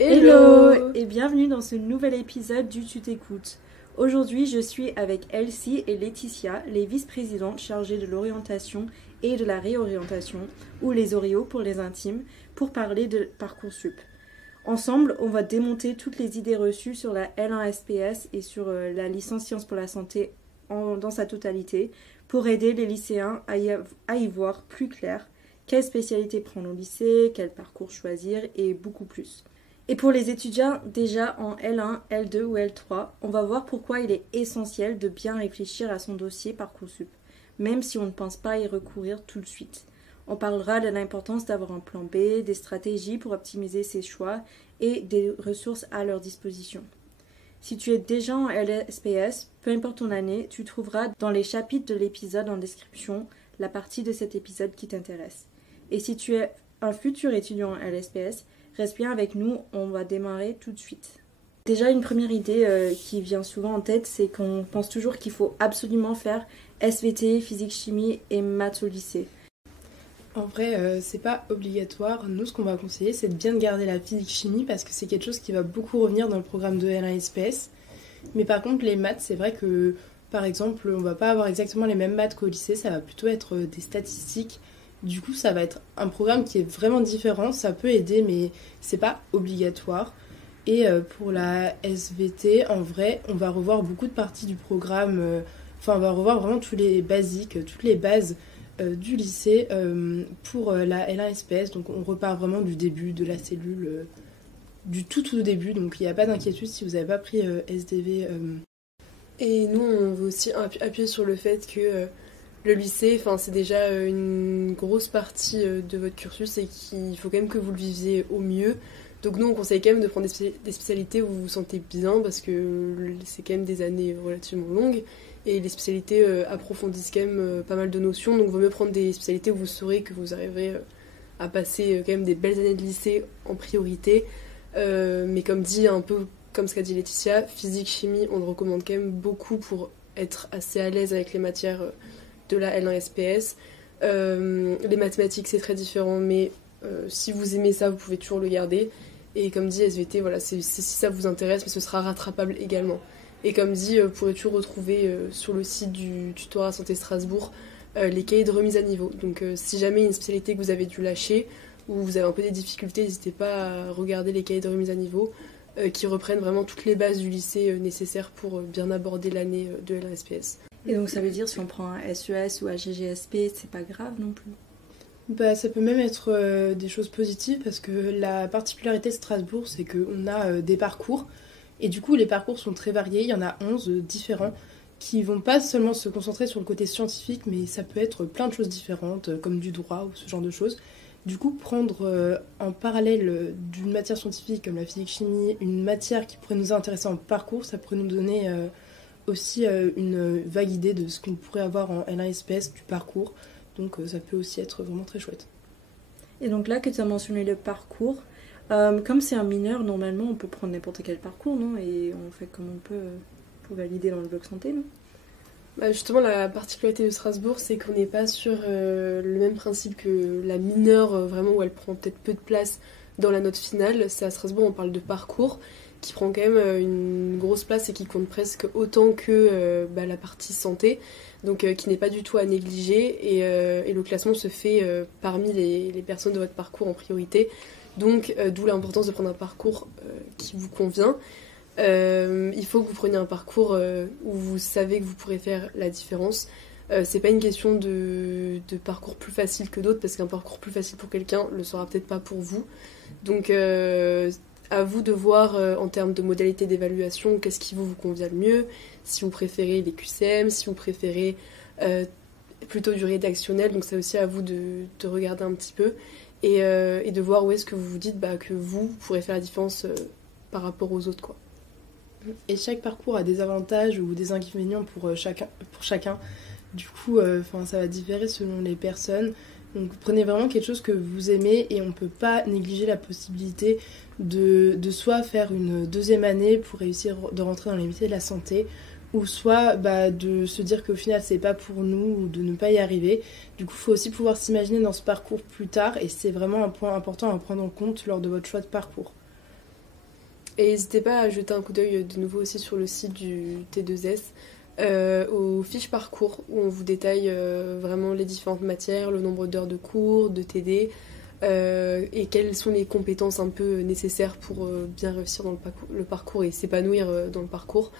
Hello et bienvenue dans ce nouvel épisode du Tu t'écoutes. Aujourd'hui, je suis avec Elsie et Laetitia, les vice-présidentes chargées de l'orientation et de la réorientation, ou les Oreos pour les intimes, pour parler de Parcoursup. Ensemble, on va démonter toutes les idées reçues sur la L1 SPS et sur la licence sciences pour la santé dans sa totalité, pour aider les lycéens à y voir plus clair quelle spécialité prendre au lycée, quel parcours choisir et beaucoup plus. Et pour les étudiants déjà en L1, L2 ou L3, on va voir pourquoi il est essentiel de bien réfléchir à son dossier Parcoursup, même si on ne pense pas y recourir tout de suite. On parlera de l'importance d'avoir un plan B, des stratégies pour optimiser ses choix et des ressources à leur disposition. Si tu es déjà en LSPS, peu importe ton année, tu trouveras dans les chapitres de l'épisode en description la partie de cet épisode qui t'intéresse. Et si tu es un futur étudiant en LSPS, reste bien avec nous, on va démarrer tout de suite. Déjà, une première idée qui vient souvent en tête, c'est qu'on pense toujours qu'il faut absolument faire SVT, physique, chimie et maths au lycée. En vrai, c'est pas obligatoire. Nous, ce qu'on va conseiller, c'est de bien garder la physique-chimie parce que c'est quelque chose qui va beaucoup revenir dans le programme de L1 SPS. Mais par contre, les maths, c'est vrai que, par exemple, on va pas avoir exactement les mêmes maths qu'au lycée, ça va plutôt être des statistiques. Du coup, ça va être un programme qui est vraiment différent, ça peut aider, mais c'est pas obligatoire. Et pour la SVT, en vrai, on va revoir beaucoup de parties du programme, on va revoir vraiment tous les basiques, toutes les bases du lycée pour la L1 SPS. Donc on repart vraiment du début de la cellule, du tout début, donc il n'y a pas d'inquiétude si vous n'avez pas pris SDV. Et nous, on veut aussi appuyer sur le fait que le lycée, c'est déjà une grosse partie de votre cursus et qu'il faut quand même que vous le viviez au mieux. Donc nous, on conseille quand même de prendre des spécialités où vous vous sentez bien parce que c'est quand même des années relativement longues et les spécialités approfondissent quand même pas mal de notions. Donc il vaut mieux prendre des spécialités où vous saurez que vous arriverez à passer quand même des belles années de lycée en priorité. Mais comme dit, un peu comme ce qu'a dit Laetitia, physique, chimie, on le recommande quand même beaucoup pour être assez à l'aise avec les matières de la L1 SPS. Les mathématiques, c'est très différent, mais si vous aimez ça, vous pouvez toujours le garder. Et comme dit, SVT, voilà, c'est si ça vous intéresse, mais ce sera rattrapable également. Et comme dit, vous pourrez toujours retrouver sur le site du Tutorat Santé Strasbourg les cahiers de remise à niveau. Donc si jamais il y a une spécialité que vous avez dû lâcher ou vous avez un peu des difficultés, n'hésitez pas à regarder les cahiers de remise à niveau qui reprennent vraiment toutes les bases du lycée nécessaires pour bien aborder l'année de L1 SPS. Et donc ça veut dire si on prend un SES ou un GGSP, c'est pas grave non plus. Ça peut même être des choses positives parce que la particularité de Strasbourg, c'est qu'on a des parcours. Et du coup, les parcours sont très variés. Il y en a 11 différents qui vont pas seulement se concentrer sur le côté scientifique, mais ça peut être plein de choses différentes, comme du droit ou ce genre de choses. Du coup, prendre en parallèle d'une matière scientifique comme la physique-chimie, une matière qui pourrait nous intéresser en parcours, ça pourrait nous donner aussi une vague idée de ce qu'on pourrait avoir en L1 SPS du parcours. Donc ça peut aussi être vraiment très chouette. Et donc là que tu as mentionné le parcours, comme c'est un mineur, normalement on peut prendre n'importe quel parcours, non? Et on fait comme on peut pour valider dans le bloc santé, non? Justement, la particularité de Strasbourg, c'est qu'on n'est pas sur le même principe que la mineure, vraiment où elle prend peut-être peu de place dans la note finale. C'est à Strasbourg, on parle de parcours, qui prend quand même une grosse place et qui compte presque autant que la partie santé, donc qui n'est pas du tout à négliger. Et le classement se fait parmi les personnes de votre parcours en priorité. Donc, d'où l'importance de prendre un parcours qui vous convient. Il faut que vous preniez un parcours où vous savez que vous pourrez faire la différence. C'est pas une question de parcours plus facile que d'autres, parce qu'un parcours plus facile pour quelqu'un le sera peut-être pas pour vous. Donc à vous de voir en termes de modalités d'évaluation qu'est-ce qui vous convient le mieux, si vous préférez les QCM, si vous préférez plutôt du rédactionnel. Donc c'est aussi à vous de regarder un petit peu et de voir où est-ce que vous vous dites que vous pourrez faire la différence par rapport aux autres, quoi. Et chaque parcours a des avantages ou des inconvénients pour chacun. Du coup, ça va différer selon les personnes. Donc prenez vraiment quelque chose que vous aimez et on ne peut pas négliger la possibilité de soit faire une deuxième année pour réussir de rentrer dans les métiers de la santé, ou soit de se dire qu'au final c'est pas pour nous ou de ne pas y arriver. Du coup, il faut aussi pouvoir s'imaginer dans ce parcours plus tard et c'est vraiment un point important à prendre en compte lors de votre choix de parcours. Et n'hésitez pas à jeter un coup d'œil de nouveau aussi sur le site du T2S, aux fiches parcours où on vous détaille vraiment les différentes matières, le nombre d'heures de cours, de TD, et quelles sont les compétences un peu nécessaires pour bien réussir dans le parcours et s'épanouir dans le parcours.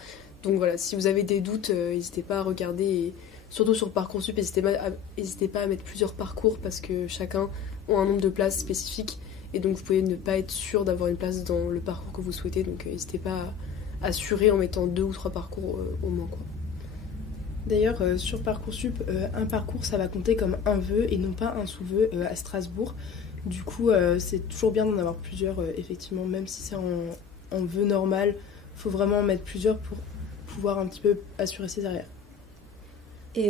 Donc voilà, si vous avez des doutes, n'hésitez pas à regarder, et surtout sur Parcoursup, n'hésitez pas à mettre plusieurs parcours parce que chacun a un nombre de places spécifiques et donc vous pouvez ne pas être sûr d'avoir une place dans le parcours que vous souhaitez, donc n'hésitez pas à assurer en mettant 2 ou 3 parcours au moins, quoi. D'ailleurs, sur Parcoursup, un parcours ça va compter comme un vœu et non pas un sous-vœu à Strasbourg. Du coup, c'est toujours bien d'en avoir plusieurs, effectivement, même si c'est en vœu normal, il faut vraiment en mettre plusieurs pour pouvoir un petit peu assurer ses arrières. Et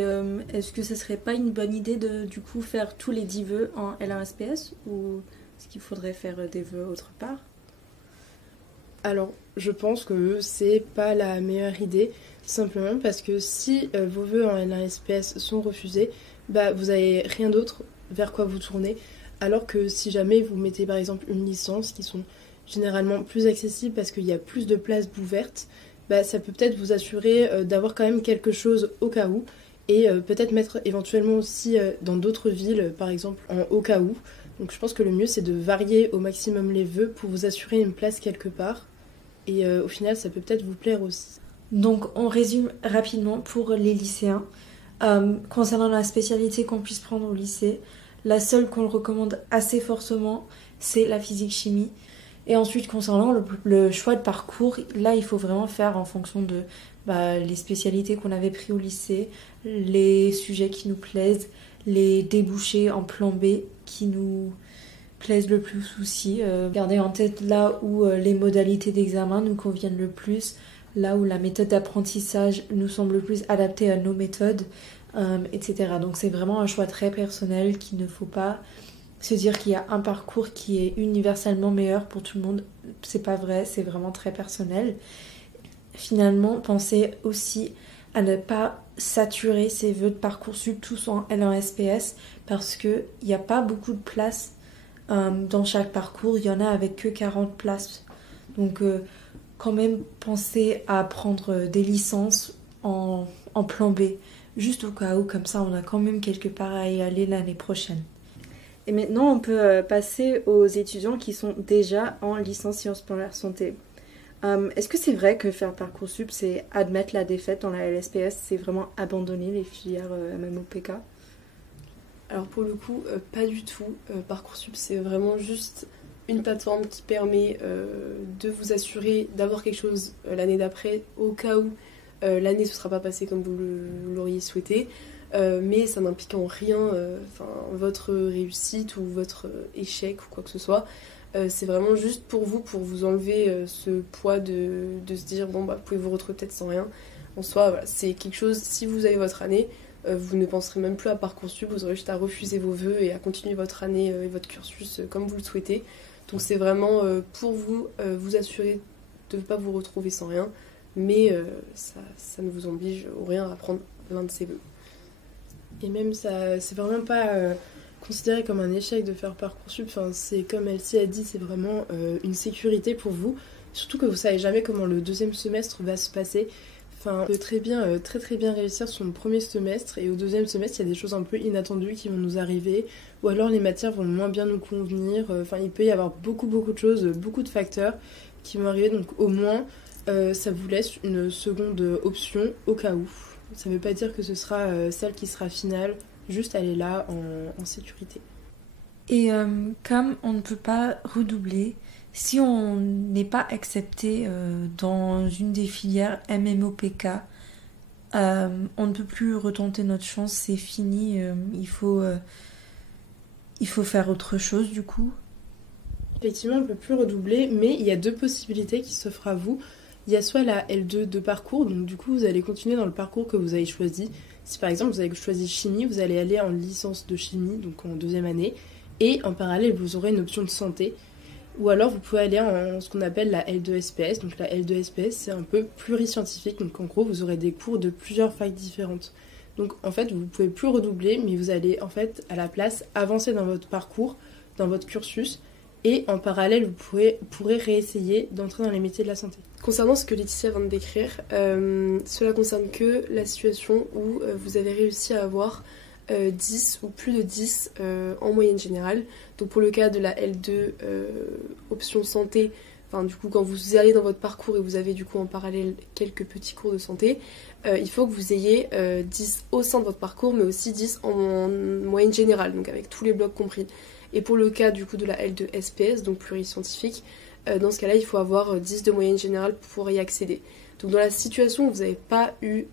est-ce que ce serait pas une bonne idée de du coup faire tous les 10 vœux en L1SPS ou est-ce qu'il faudrait faire des vœux autre part? Alors, je pense que c'est pas la meilleure idée, simplement parce que si vos vœux en L1SPS sont refusés, bah vous avez rien d'autre vers quoi vous tourner, alors que si jamais vous mettez par exemple une licence qui sont généralement plus accessibles parce qu'il y a plus de places ouvertes, bah ça peut peut-être vous assurer d'avoir quand même quelque chose au cas où, et peut-être mettre éventuellement aussi dans d'autres villes, par exemple en au cas où. Donc je pense que le mieux c'est de varier au maximum les vœux pour vous assurer une place quelque part, et au final ça peut peut-être vous plaire aussi. Donc on résume rapidement pour les lycéens. Concernant la spécialité qu'on puisse prendre au lycée, la seule qu'on recommande assez fortement, c'est la physique-chimie. Et ensuite, concernant le choix de parcours, là, il faut vraiment faire en fonction de les spécialités qu'on avait prises au lycée, les sujets qui nous plaisent, les débouchés en plan B qui nous plaisent le plus aussi. Gardez en tête là où les modalités d'examen nous conviennent le plus, là où la méthode d'apprentissage nous semble le plus adaptée à nos méthodes, etc. Donc c'est vraiment un choix très personnel qu'il ne faut pas se dire qu'il y a un parcours qui est universellement meilleur pour tout le monde. C'est pas vrai, c'est vraiment très personnel. Finalement, pensez aussi à ne pas saturer ces vœux de Parcoursup tous en L1SPS parce qu'il n'y a pas beaucoup de places dans chaque parcours. Il y en a avec que 40 places. Donc quand même pensez à prendre des licences en plan B, juste au cas où, comme ça on a quand même quelque part à y aller l'année prochaine. Et maintenant on peut passer aux étudiants qui sont déjà en licence sciences pour la santé. Est-ce que c'est vrai que faire Parcoursup c'est admettre la défaite dans la LSPS, c'est vraiment abandonner les filières MMOPK? Alors pour le coup, pas du tout. Parcoursup c'est vraiment juste une plateforme qui permet de vous assurer d'avoir quelque chose l'année d'après au cas où l'année ne se sera pas passée comme vous l'auriez souhaité, mais ça n'implique en rien votre réussite ou votre échec ou quoi que ce soit. C'est vraiment juste pour vous enlever ce poids de se dire bon bah vous pouvez vous retrouver peut-être sans rien. En soi, voilà, c'est quelque chose, si vous avez votre année, vous ne penserez même plus à Parcoursup, vous aurez juste à refuser vos vœux et à continuer votre année et votre cursus comme vous le souhaitez. Donc c'est vraiment pour vous assurer de ne pas vous retrouver sans rien, mais ça ne vous oblige au rien à prendre l'un de ces vœux. Et même ça, c'est vraiment pas considéré comme un échec de faire Parcoursup. Enfin, c'est comme Elsie a dit, c'est vraiment une sécurité pour vous. Surtout que vous savez jamais comment le deuxième semestre va se passer. Enfin, on peut très bien réussir son premier semestre et au deuxième semestre, il y a des choses un peu inattendues qui vont nous arriver, ou alors les matières vont moins bien nous convenir. Enfin, il peut y avoir beaucoup de choses, beaucoup de facteurs qui vont arriver. Donc au moins, ça vous laisse une seconde option au cas où. Ça ne veut pas dire que ce sera celle qui sera finale, juste elle est là en sécurité. Et comme on ne peut pas redoubler, si on n'est pas accepté dans une des filières MMOPK, on ne peut plus retenter notre chance, c'est fini, il faut faire autre chose du coup. Effectivement, on ne peut plus redoubler, mais il y a deux possibilités qui s'offrent à vous. Il y a soit la L2 de parcours, donc du coup vous allez continuer dans le parcours que vous avez choisi. Si par exemple vous avez choisi chimie, vous allez aller en licence de chimie, donc en deuxième année, et en parallèle vous aurez une option de santé. Ou alors vous pouvez aller en ce qu'on appelle la L2SPS. Donc la L2SPS c'est un peu pluriscientifique, donc en gros vous aurez des cours de plusieurs facs différentes. Donc en fait vous ne pouvez plus redoubler, mais vous allez en fait à la place avancer dans votre parcours, dans votre cursus, Et en parallèle, vous pourrez réessayer d'entrer dans les métiers de la santé. Concernant ce que Laetitia vient de décrire, cela concerne que la situation où vous avez réussi à avoir 10 ou plus de 10 en moyenne générale. Donc pour le cas de la L2 option santé, enfin du coup quand vous allez dans votre parcours et vous avez du coup en parallèle quelques petits cours de santé, il faut que vous ayez 10 au sein de votre parcours mais aussi 10 en moyenne générale, donc avec tous les blocs compris. Et pour le cas du coup de la L2 SPS, donc pluriscientifique, dans ce cas-là il faut avoir 10 de moyenne générale pour y accéder. Donc dans la situation où vous n'avez pas eu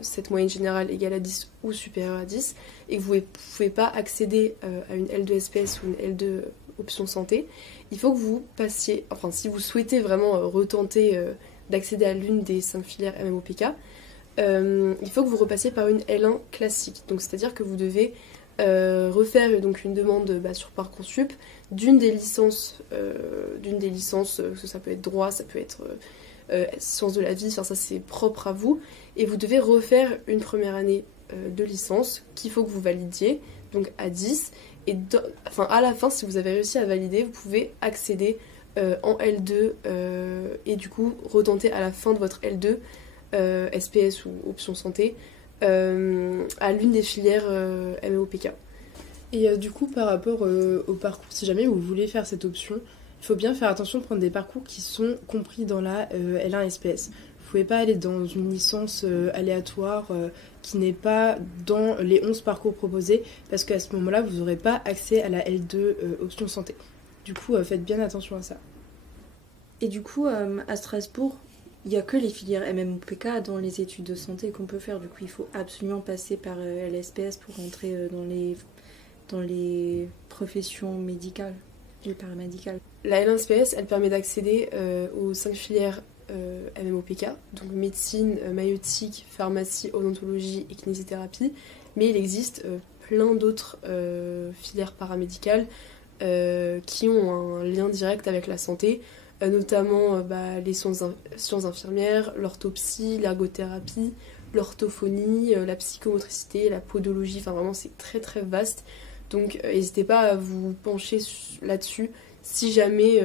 cette moyenne générale égale à 10 ou supérieure à 10 et que vous ne pouvez pas accéder à une L2 SPS ou une L2 option santé, il faut que vous passiez, enfin si vous souhaitez vraiment retenter d'accéder à l'une des 5 filières MMOPK, il faut que vous repassiez par une L1 classique. Donc c'est-à-dire que vous devez refaire donc une demande sur Parcoursup d'une des licences, ça peut être droit, ça peut être sciences de la vie, enfin ça c'est propre à vous, et vous devez refaire une première année de licence qu'il faut que vous validiez, donc à 10, et à la fin si vous avez réussi à valider, vous pouvez accéder en L2 et du coup retenter à la fin de votre L2 SPS ou option santé à l'une des filières MMOPK. Et du coup par rapport au parcours, si jamais vous voulez faire cette option, il faut bien faire attention de prendre des parcours qui sont compris dans la L1 SPS. Vous ne pouvez pas aller dans une licence aléatoire qui n'est pas dans les 11 parcours proposés, parce qu'à ce moment-là, vous n'aurez pas accès à la L2 option santé. Du coup, faites bien attention à ça. Et du coup, à Strasbourg, il n'y a que les filières MMOPK dans les études de santé qu'on peut faire. Du coup, il faut absolument passer par LSPS pour rentrer dans les professions médicales et paramédicales. La L1SPS, elle permet d'accéder aux 5 filières MMOPK, donc médecine, maïeutique, pharmacie, odontologie et kinésithérapie, mais il existe plein d'autres filières paramédicales qui ont un lien direct avec la santé, notamment les sciences infirmières, l'orthopsie, l'ergothérapie, l'orthophonie, la psychomotricité, la podologie, enfin vraiment c'est très très vaste, donc n'hésitez pas à vous pencher là-dessus si jamais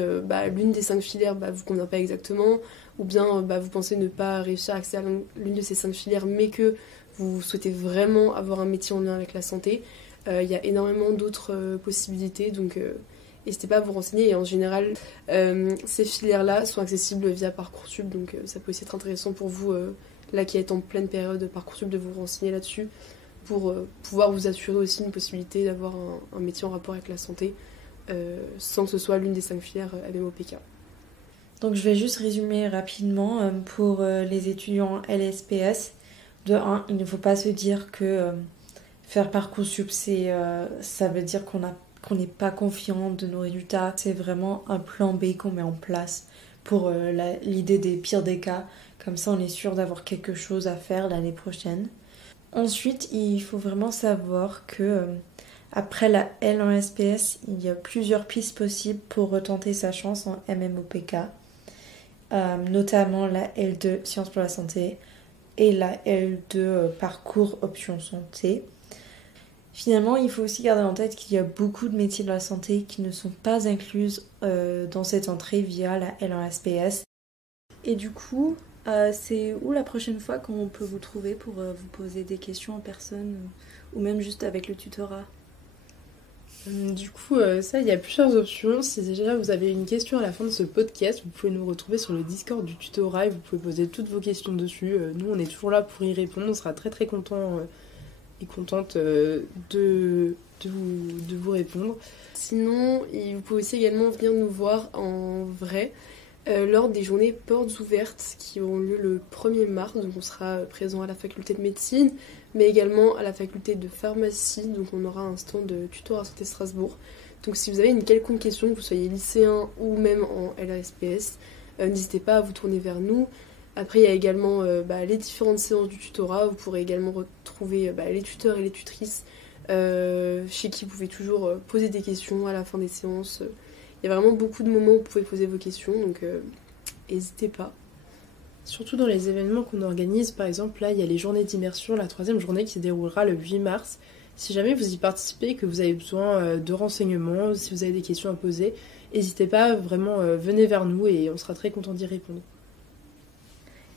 l'une des 5 filières vous convient pas exactement, ou bien vous pensez ne pas réussir à accéder à l'une de ces 5 filières, mais que vous souhaitez vraiment avoir un métier en lien avec la santé. Il y a énormément d'autres possibilités, donc n'hésitez pas à vous renseigner. Et en général, ces filières-là sont accessibles via Parcoursup, donc ça peut aussi être intéressant pour vous, là qui êtes en pleine période de Parcoursup, de vous renseigner là-dessus, pour pouvoir vous assurer aussi une possibilité d'avoir un métier en rapport avec la santé, sans que ce soit l'une des 5 filières MMOPK. Donc je vais juste résumer rapidement pour les étudiants LSPS. De 1, il ne faut pas se dire que faire Parcoursup, ça veut dire qu'on n'est pas confiant de nos résultats. C'est vraiment un plan B qu'on met en place pour l'idée des pires des cas. Comme ça, on est sûr d'avoir quelque chose à faire l'année prochaine. Ensuite, il faut vraiment savoir que après la L en SPS, il y a plusieurs pistes possibles pour retenter sa chance en MMOPK. Notamment la L2 Sciences pour la santé et la L2 Parcours Option Santé. Finalement, il faut aussi garder en tête qu'il y a beaucoup de métiers de la santé qui ne sont pas incluses dans cette entrée via la L en SPS. Et du coup, c'est où la prochaine fois qu'on peut vous trouver pour vous poser des questions en personne ou même juste avec le tutorat? Du coup, ça, il y a plusieurs options. Si déjà vous avez une question à la fin de ce podcast, vous pouvez nous retrouver sur le Discord du tutorat et vous pouvez poser toutes vos questions dessus. Nous, on est toujours là pour y répondre. On sera très très contents et contente de vous répondre. Sinon, vous pouvez aussi également venir nous voir en vrai lors des journées portes ouvertes qui auront lieu le 1er mars. Donc on sera présent à la faculté de médecine, mais également à la faculté de pharmacie. Donc on aura un stand de tutorat santé Strasbourg. Donc si vous avez une quelconque question, que vous soyez lycéen ou même en LSPS, n'hésitez pas à vous tourner vers nous. Après il y a également les différentes séances du tutorat. Vous pourrez également retrouver les tuteurs et les tutrices chez qui vous pouvez toujours poser des questions à la fin des séances. Il y a vraiment beaucoup de moments où vous pouvez poser vos questions, donc n'hésitez pas. Surtout dans les événements qu'on organise, par exemple là il y a les journées d'immersion, la 3e journée qui se déroulera le 8 mars. Si jamais vous y participez et que vous avez besoin de renseignements, si vous avez des questions à poser, n'hésitez pas, vraiment, venez vers nous et on sera très contents d'y répondre.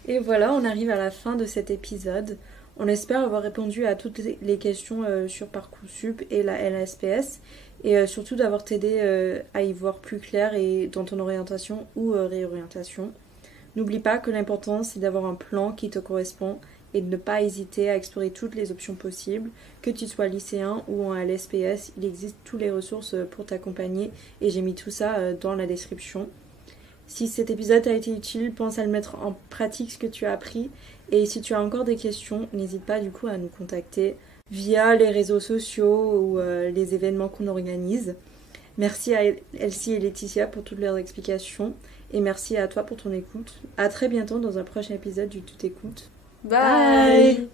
Et voilà, on arrive à la fin de cet épisode. On espère avoir répondu à toutes les questions sur Parcoursup et la LSPS et surtout d'avoir t'aidé à y voir plus clair et dans ton orientation ou réorientation. N'oublie pas que l'important c'est d'avoir un plan qui te correspond et de ne pas hésiter à explorer toutes les options possibles. Que tu sois lycéen ou en LSPS, il existe toutes les ressources pour t'accompagner et j'ai mis tout ça dans la description. Si cet épisode t'a été utile, pense à le mettre en pratique ce que tu as appris. Et si tu as encore des questions, n'hésite pas du coup à nous contacter via les réseaux sociaux ou les événements qu'on organise. Merci à Elsie et Laetitia pour toutes leurs explications. Et merci à toi pour ton écoute. À très bientôt dans un prochain épisode du Tout Écoute. Bye.